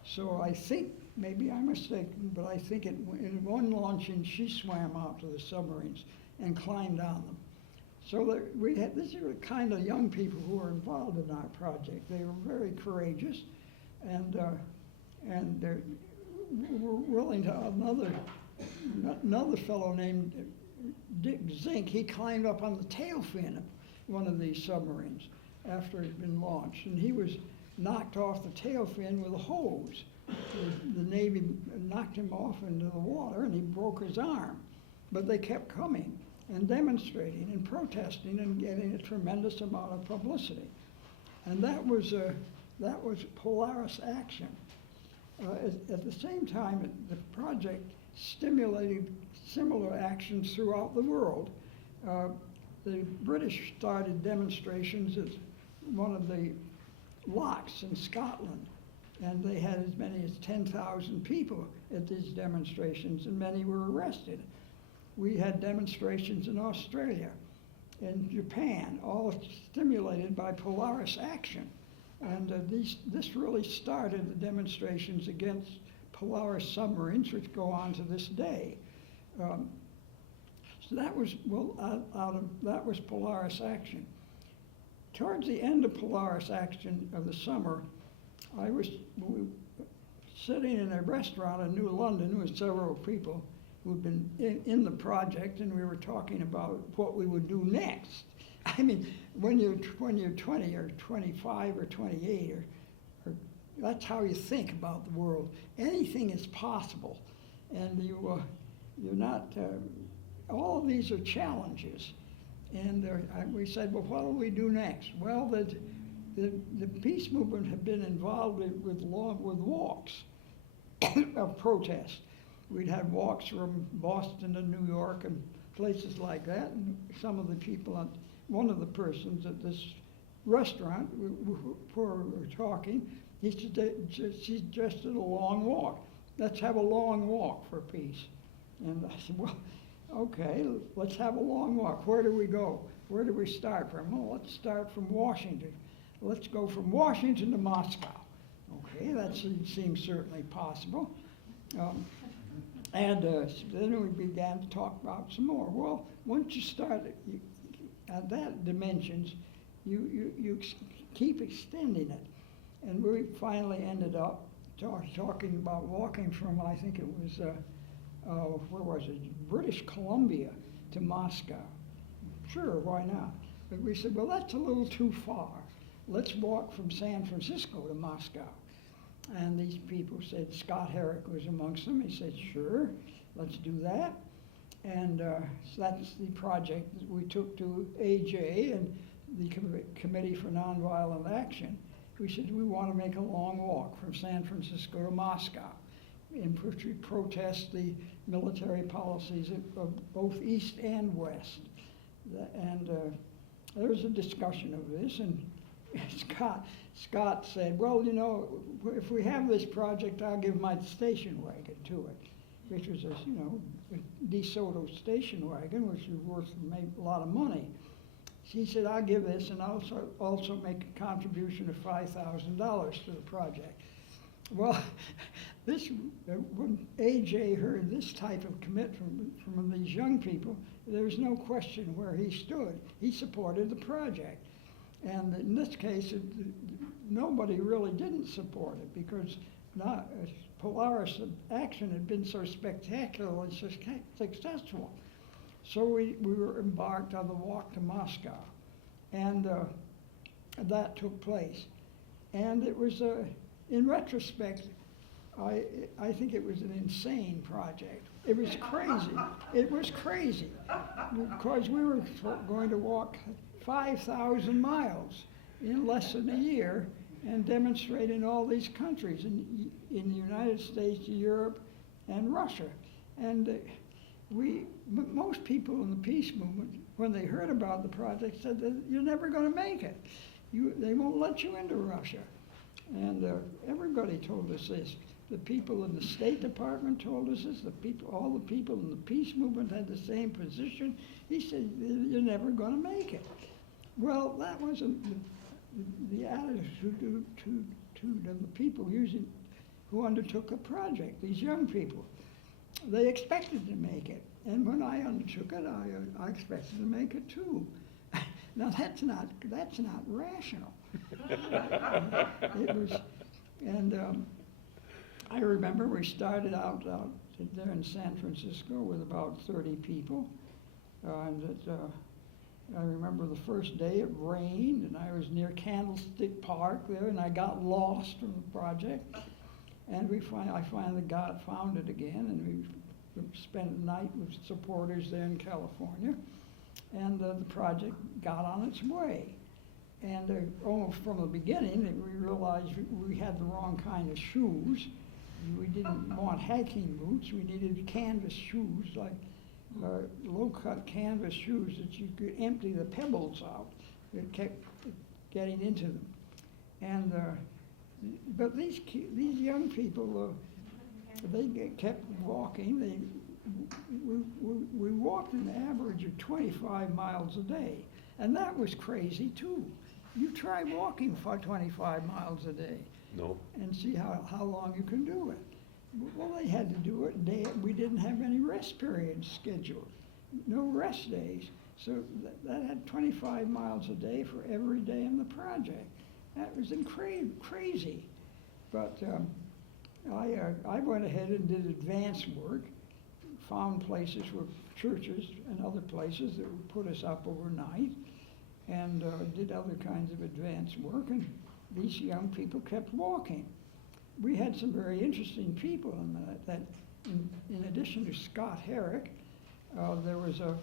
So I think, maybe I'm mistaken, but I think in one launching she swam out to the submarines and climbed on them. So that these are the kind of young people who were involved in our project. They were very courageous, and they were willing to. Another fellow named Dick Zink, he climbed up on the tail fin of one of these submarines after it had been launched, and he was knocked off the tail fin with a hose. The Navy knocked him off into the water, and he broke his arm. But they kept coming and demonstrating and protesting and getting a tremendous amount of publicity. And that was Polaris Action. At the same time, the project stimulated similar actions throughout the world. The British started demonstrations at one of the locks in Scotland, and they had as many as 10,000 people at these demonstrations, and many were arrested. We had demonstrations in Australia, in Japan, all stimulated by Polaris Action. And this really started the demonstrations against Polaris submarines, which go on to this day. So that was that was Polaris Action. Towards the end of Polaris Action of the summer, I was sitting in a restaurant in New London with several people who'd been in the project, and we were talking about what we would do next. I mean, when you're 20 or 25 or 28, or that's how you think about the world. Anything is possible, and you're not. All of these are challenges, and we said, well, what will we do next? Well, the peace movement had been involved with walks of protest. We'd have walks from Boston to New York and places like that, and some of the people one of the persons at this restaurant where we were talking, he suggested a long walk. Let's have a long walk for peace. And I said, well, okay, let's have a long walk. Where do we go? Where do we start from? Well, let's start from Washington. let's go from Washington to Moscow. Okay, that seems certainly possible. And then we began to talk about some more. Well, once you start at that dimensions, you keep extending it. And we finally ended up talking about walking from, I think it was, where was it, British Columbia to Moscow. Sure, why not? But we said, well, that's a little too far. Let's walk from San Francisco to Moscow. And these people said, Scott Herrick was amongst them. He said, sure, let's do that. And so that's the project that we took to AJ and the Committee for Nonviolent Action. We said, we want to make a long walk from San Francisco to Moscow in which we protest the military policies of both East and West. And there was a discussion of this, and Scott said, well, you know, if we have this project, I'll give my station wagon to it, which was a DeSoto station wagon, which was worth a lot of money. He said, I'll give this, and I'll also make a contribution of $5,000 to the project. Well, when AJ heard this type of commitment from these young people, there was no question where he stood. He supported the project. And in this case, nobody really didn't support it because Polaris action had been so spectacularly successful. So we were embarked on the walk to Moscow, and that took place. And it was, in retrospect, I think it was an insane project. It was crazy. It was crazy because we were going to walk 5,000 miles in less than a year and demonstrate in all these countries, in the United States, Europe, and Russia. And most people in the peace movement, when they heard about the project, said that you're never going to make it. They won't let you into Russia. And everybody told us this. The people in the State Department told us this. All the people in the peace movement had the same position. He said, you're never going to make it. Well, that wasn't the attitude of the people who undertook the project, these young people. They expected to make it. And when I undertook it, I expected to make it too. Now that's not rational. It was, and I remember we started out there in San Francisco with about 30 people, and I remember the first day it rained, and I was near Candlestick Park there, and I got lost from the project, and I finally found it again, and we spent the night with supporters there in California, and the project got on its way. And almost from the beginning, we realized we had the wrong kind of shoes. We didn't want hiking boots. We needed canvas shoes, like low-cut canvas shoes that you could empty the pebbles out. It kept getting into them. And but these young people, they kept walking. We walked an average of 25 miles a day, and that was crazy too. You try walking for 25 miles a day. No. And see how long you can do it. Well, they had to do it. We didn't have any rest periods scheduled, no rest days. So that had 25 miles a day for every day in the project. That was crazy. But I went ahead and did advance work, found places where churches and other places that would put us up overnight, and did other kinds of advance work, and these young people kept walking. We had some very interesting people in that in addition to Scott Herrick, there was a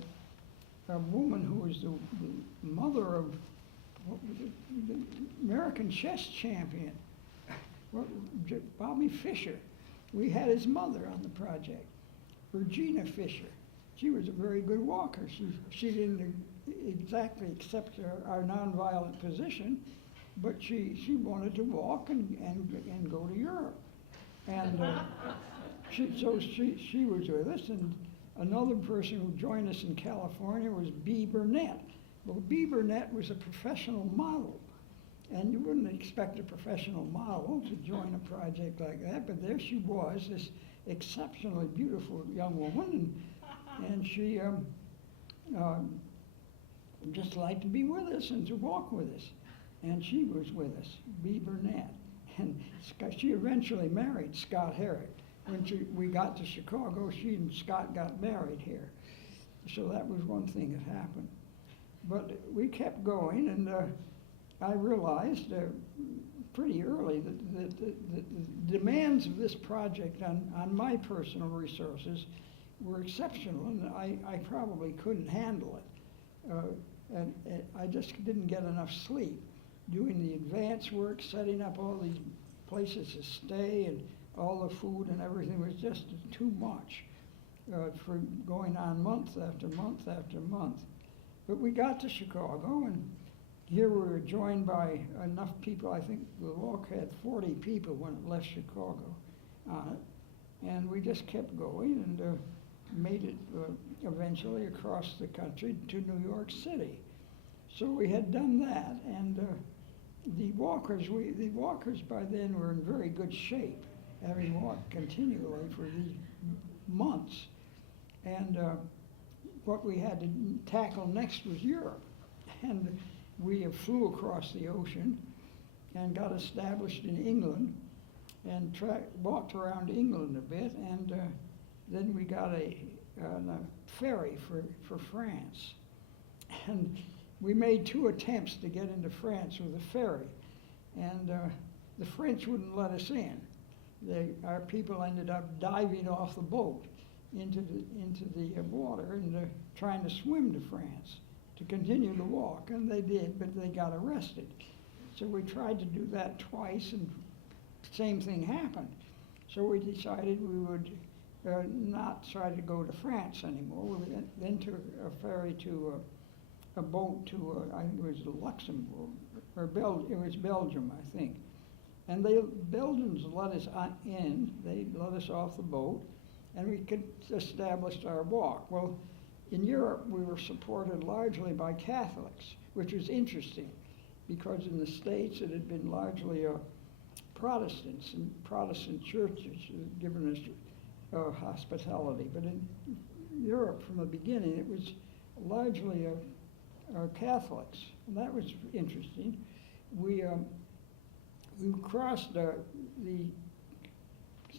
woman who was the mother of the American chess champion, Bobby Fischer. We had his mother on the project, Regina Fischer. She was a very good walker. She didn't exactly accept our nonviolent position, but she wanted to walk and go to Europe. And she was with us, and another person who joined us in California was Bea Burnett. Well, Bea Burnett was a professional model, And you wouldn't expect a professional model to join a project like that, but there she was, this exceptionally beautiful young woman, and she just liked to be with us and to walk with us. And she was with us, Bea Burnett. And she eventually married Scott Herrick. When we got to Chicago, she and Scott got married here. So that was one thing that happened. But we kept going, and I realized pretty early that the demands of this project on my personal resources were exceptional, and I probably couldn't handle it. And I just didn't get enough sleep. Doing the advance work, setting up all these places to stay, and all the food and everything was just too much for going on month after month after month. But we got to Chicago, and here we were joined by enough people. I think the walk had 40 people when it left Chicago on it. And we just kept going and made it eventually across the country to New York City. So we had done that, and the walkers by then were in very good shape, having walked continually for these months. And what we had to tackle next was Europe. And we flew across the ocean and got established in England and walked around England a bit, and then we got a ferry for France. And we made 2 attempts to get into France with a ferry, and the French wouldn't let us in. Our people ended up diving off the boat into the water and trying to swim to France to continue to walk, and they did, but they got arrested. So we tried to do that twice, and the same thing happened. So we decided we would not try to go to France anymore. We then took a ferry to a boat to, I think it was Luxembourg, or it was Belgium, I think. And the Belgians let us in, they let us off the boat, and we could establish our walk. Well, in Europe, we were supported largely by Catholics, which was interesting, because in the States it had been largely Protestants and Protestant churches given us hospitality. But in Europe, from the beginning, it was largely Catholics, and that was interesting. We crossed the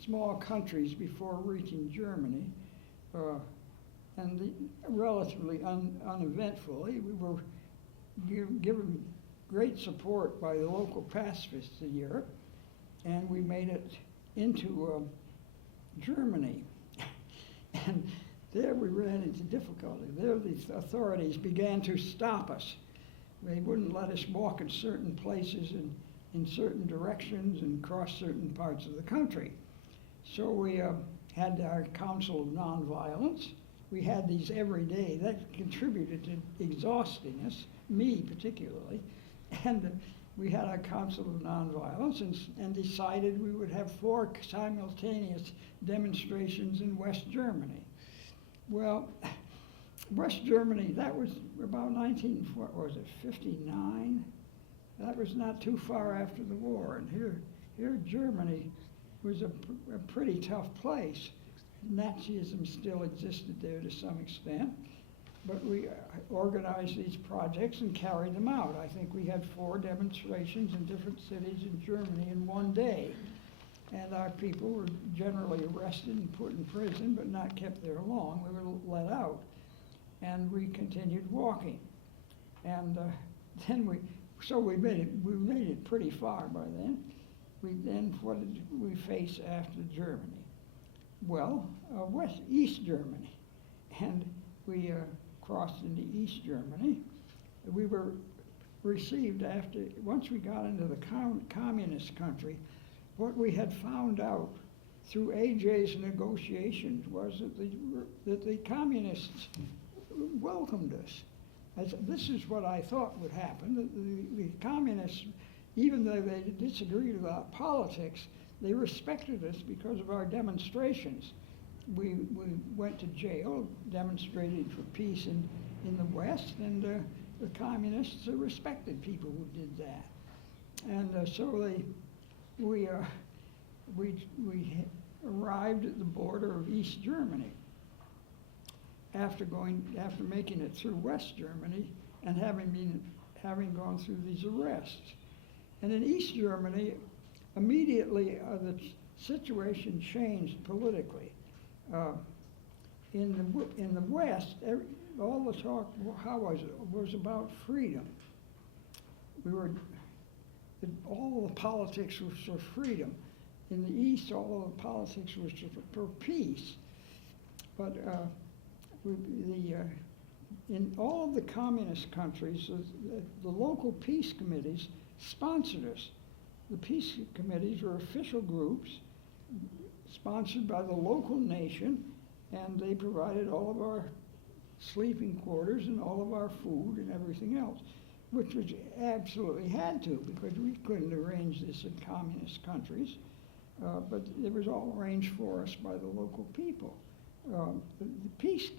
small countries before reaching Germany, and relatively uneventfully. We were given great support by the local pacifists in Europe, and we made it into Germany. And there we ran into difficulty. There the authorities began to stop us. They wouldn't let us walk in certain places and in certain directions and cross certain parts of the country. So we had our Council of Nonviolence. We had these every day. That contributed to exhausting us, me particularly. And we had our Council of Nonviolence and decided we would have 4 simultaneous demonstrations in West Germany. Well, West Germany, that was about 59? That was not too far after the war. And here Germany was a pretty tough place. Nazism still existed there to some extent. But we organized these projects and carried them out. I think we had 4 demonstrations in different cities in Germany in one day. And our people were generally arrested and put in prison, but not kept there long. We were let out. And we continued walking. And then we made it pretty far by then. What did we face after Germany? Well, East Germany. And we crossed into East Germany. We were received once we got into the communist country, what we had found out through AJ's negotiations was that the communists welcomed us. This is what I thought would happen. The communists, even though they disagreed about politics, they respected us because of our demonstrations. We went to jail, demonstrated for peace in the West, and the communists respected people who did that. And so we arrived at the border of East Germany after making it through West Germany and having gone through these arrests. And in East Germany, immediately the situation changed politically. In the West, all the talk, was about freedom. All the politics was for freedom. In the East, all of the politics was for peace. But in all of the communist countries, the local peace committees sponsored us. The peace committees were official groups sponsored by the local nation, and they provided all of our sleeping quarters and all of our food and everything else, which we absolutely had to, because we couldn't arrange this in communist countries. But it was all arranged for us by the local people. The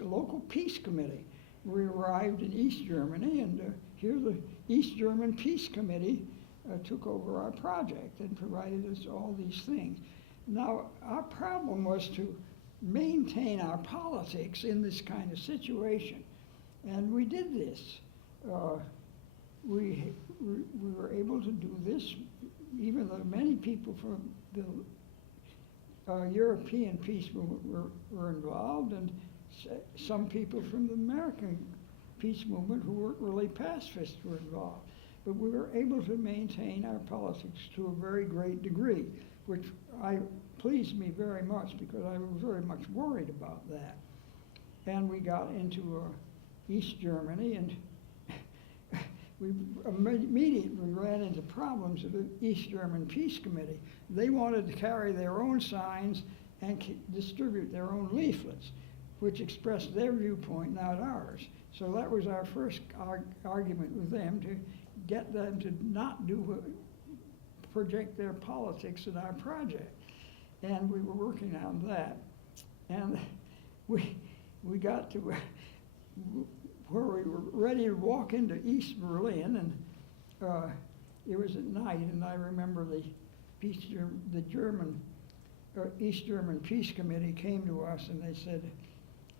local peace committee, we arrived in East Germany, and here the East German Peace Committee took over our project and provided us all these things. Now, our problem was to maintain our politics in this kind of situation, and we did this. We were able to do this, even though many people from the European peace movement were involved, and some people from the American peace movement who weren't really pacifists were involved. But we were able to maintain our politics to a very great degree, which pleased me very much, because I was very much worried about that. And we got into East Germany, and we immediately ran into problems with the East German Peace Committee. They wanted to carry their own signs and distribute their own leaflets, which expressed their viewpoint, not ours. So that was our first argument with them, to get them to not project their politics in our project. And we were working on that. And we got to where we were ready to walk into East Berlin, and it was at night, and I remember the East German Peace Committee came to us, and they said,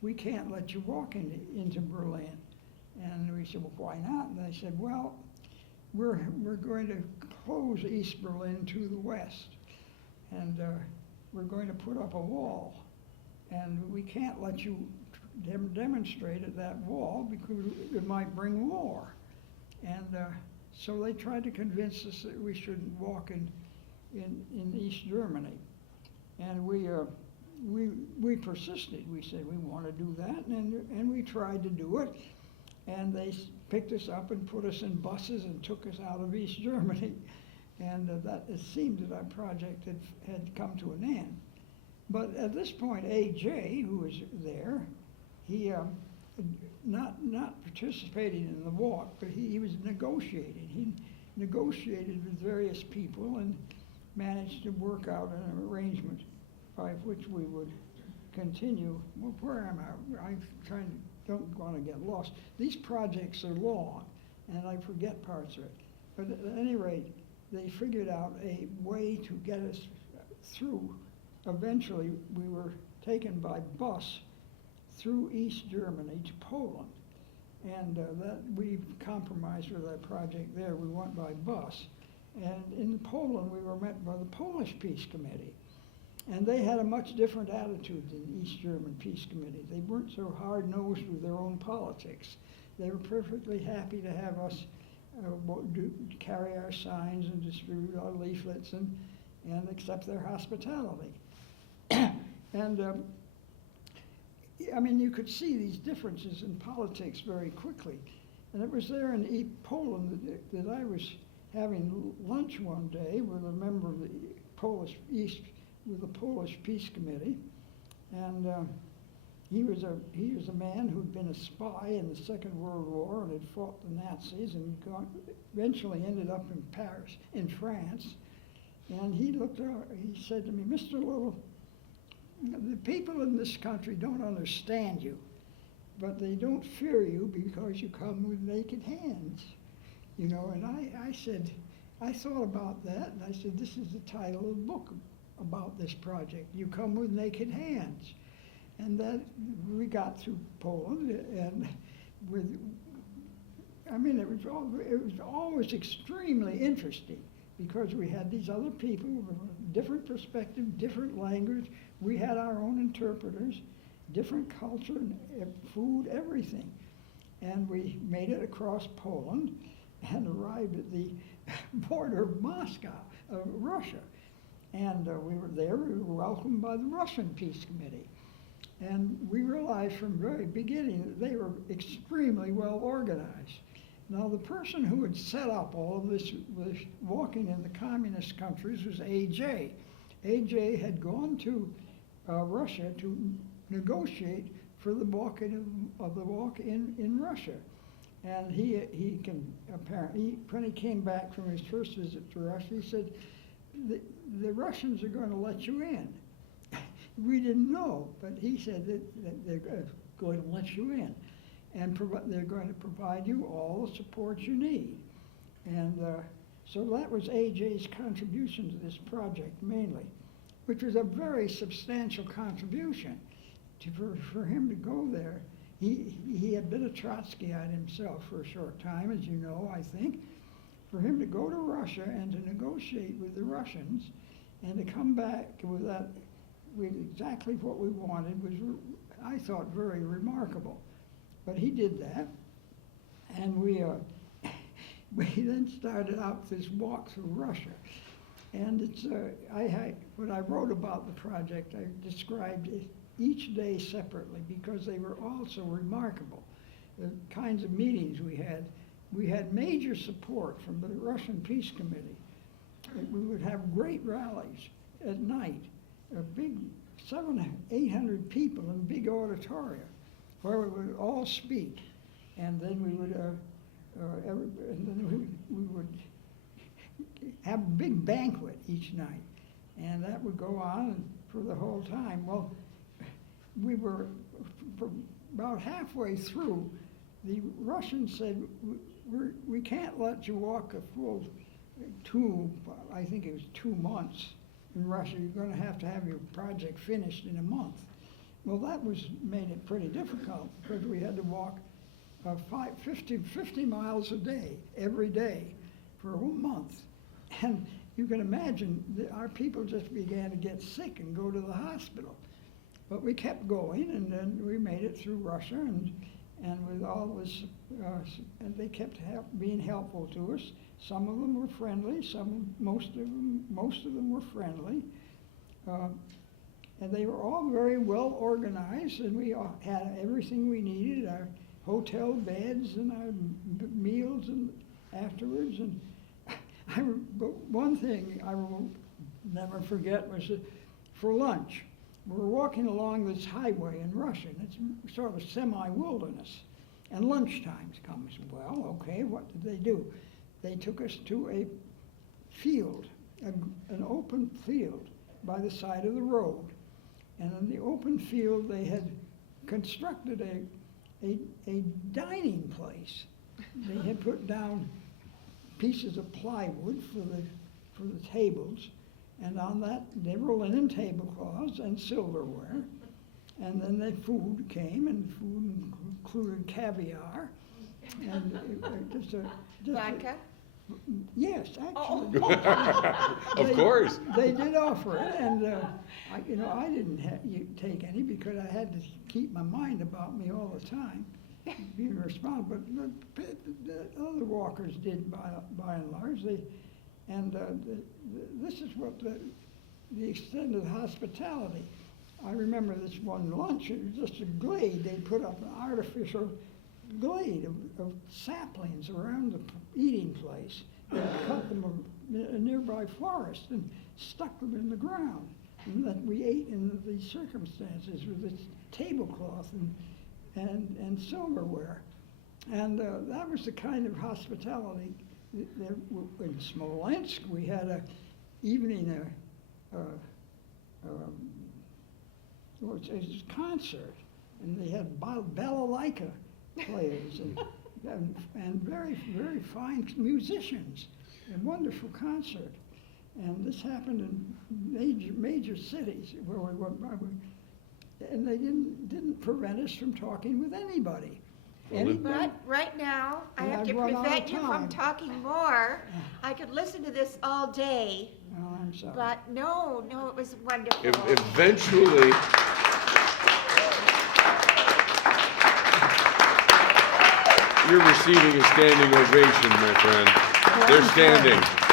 "We can't let you walk into Berlin." And we said, "Well, why not?" And they said, "Well, we're going to close East Berlin to the west, and we're going to put up a wall, and we can't let you demonstrate at that wall because it might bring war." And so they tried to convince us that we shouldn't walk in East Germany, and we persisted. We said we want to do that, and we tried to do it, and they picked us up and put us in buses and took us out of East Germany, and that it seemed that our project had come to an end. But at this point, A.J., who was there, he not participating in the walk, but he was negotiating. He negotiated with various people and managed to work out an arrangement by which we would continue. Well, where am I? Don't want to get lost. These projects are long, and I forget parts of it. But at any rate, they figured out a way to get us through. Eventually, we were taken by bus through East Germany to Poland, and that we compromised with our project there. We went by bus, and in Poland we were met by the Polish Peace Committee, and they had a much different attitude than the East German Peace Committee. They weren't so hard-nosed with their own politics. They were perfectly happy to have us carry our signs and distribute our leaflets and accept their hospitality. And I mean, you could see these differences in politics very quickly. And it was there in Poland that I was having lunch one day with a member of the Polish Peace Committee, and he was a man who'd been a spy in the Second World War and had fought the Nazis, and eventually ended up in Paris, in France. And he said to me, "Mr. Lyttle, the people in this country don't understand you, but they don't fear you because you come with naked hands." You know, and I said, I thought about that, and I said, this is the title of the book about this project. You come with naked hands. And then we got through Poland, and it was always extremely interesting, because we had these other people with a different perspective, different language. We had our own interpreters, different culture, food, everything. And we made it across Poland and arrived at the border of Moscow, Russia. And we were there, we were welcomed by the Russian Peace Committee. And we realized from the very beginning that they were extremely well organized. Now, the person who had set up all of this was walking in the communist countries was A.J. A.J. had gone to Russia to negotiate for the walking of the walk in Russia. And he can apparently, when he came back from his first visit to Russia, he said, the Russians are going to let you in. We didn't know, but he said that they're going to let you in, and they're going to provide you all the support you need. And so that was A.J.'s contribution to this project mainly, which was a very substantial contribution. For him to go there, he had been a Trotskyite himself for a short time, as you know, I think. For him to go to Russia and to negotiate with the Russians and to come back with that, with exactly what we wanted, was, I thought, very remarkable. But he did that, and we then started out this walk through Russia. And it's when I wrote about the project, I described each day separately, because they were all so remarkable. The kinds of meetings we had major support from the Russian Peace Committee. We would have great rallies at night, a big 700-800 people in big auditoria, where we would all speak, and then we would have a big banquet each night, and that would go on for the whole time. Well, we were about halfway through. The Russians said, we can't let you walk a full I think it was 2 months in Russia. You're going to have your project finished in a month. Well, that made it pretty difficult, because we had to walk 50 miles a day, every day, for a whole month. And you can imagine that our people just began to get sick and go to the hospital. But we kept going, and then we made it through Russia, and with all this, and they kept being helpful to us. Some of them were friendly. Most of them were friendly, and they were all very well organized. And we had everything we needed: our hotel beds and our meals, and afterwards. And but one thing I will never forget was that for lunch, we were walking along this highway in Russia, and it's sort of semi-wilderness, and lunchtime's comes. Well, okay, what did they do? They took us to a field, an open field by the side of the road. And in the open field, they had constructed a dining place. They had put down pieces of plywood for the tables, and on that, they were linen tablecloths and silverware. And then the food came, and food included caviar. And Vodka? Yes, actually. Of course. They did offer it, and I didn't take any, because I had to keep my mind about me all the time, being responsible. But the other walkers did, by and large. This is what the extent of hospitality. I remember this one lunch, it was just a glade. They put up an artificial glade of saplings around the eating place. They cut them in a nearby forest and stuck them in the ground. And that we ate in these circumstances with this tablecloth and silverware. And that was the kind of hospitality. In Smolensk, we had an evening it was a concert, and they had balalaika players and very, very fine musicians. a wonderful concert. And this happened in major cities where we were, and they didn't prevent us from talking with anybody. But right now, I have to I've run out of prevent you from time. talking more. I could listen to this all day, Oh, I'm sorry. but no, it was wonderful. Eventually, you're receiving a standing ovation, my friend. They're standing.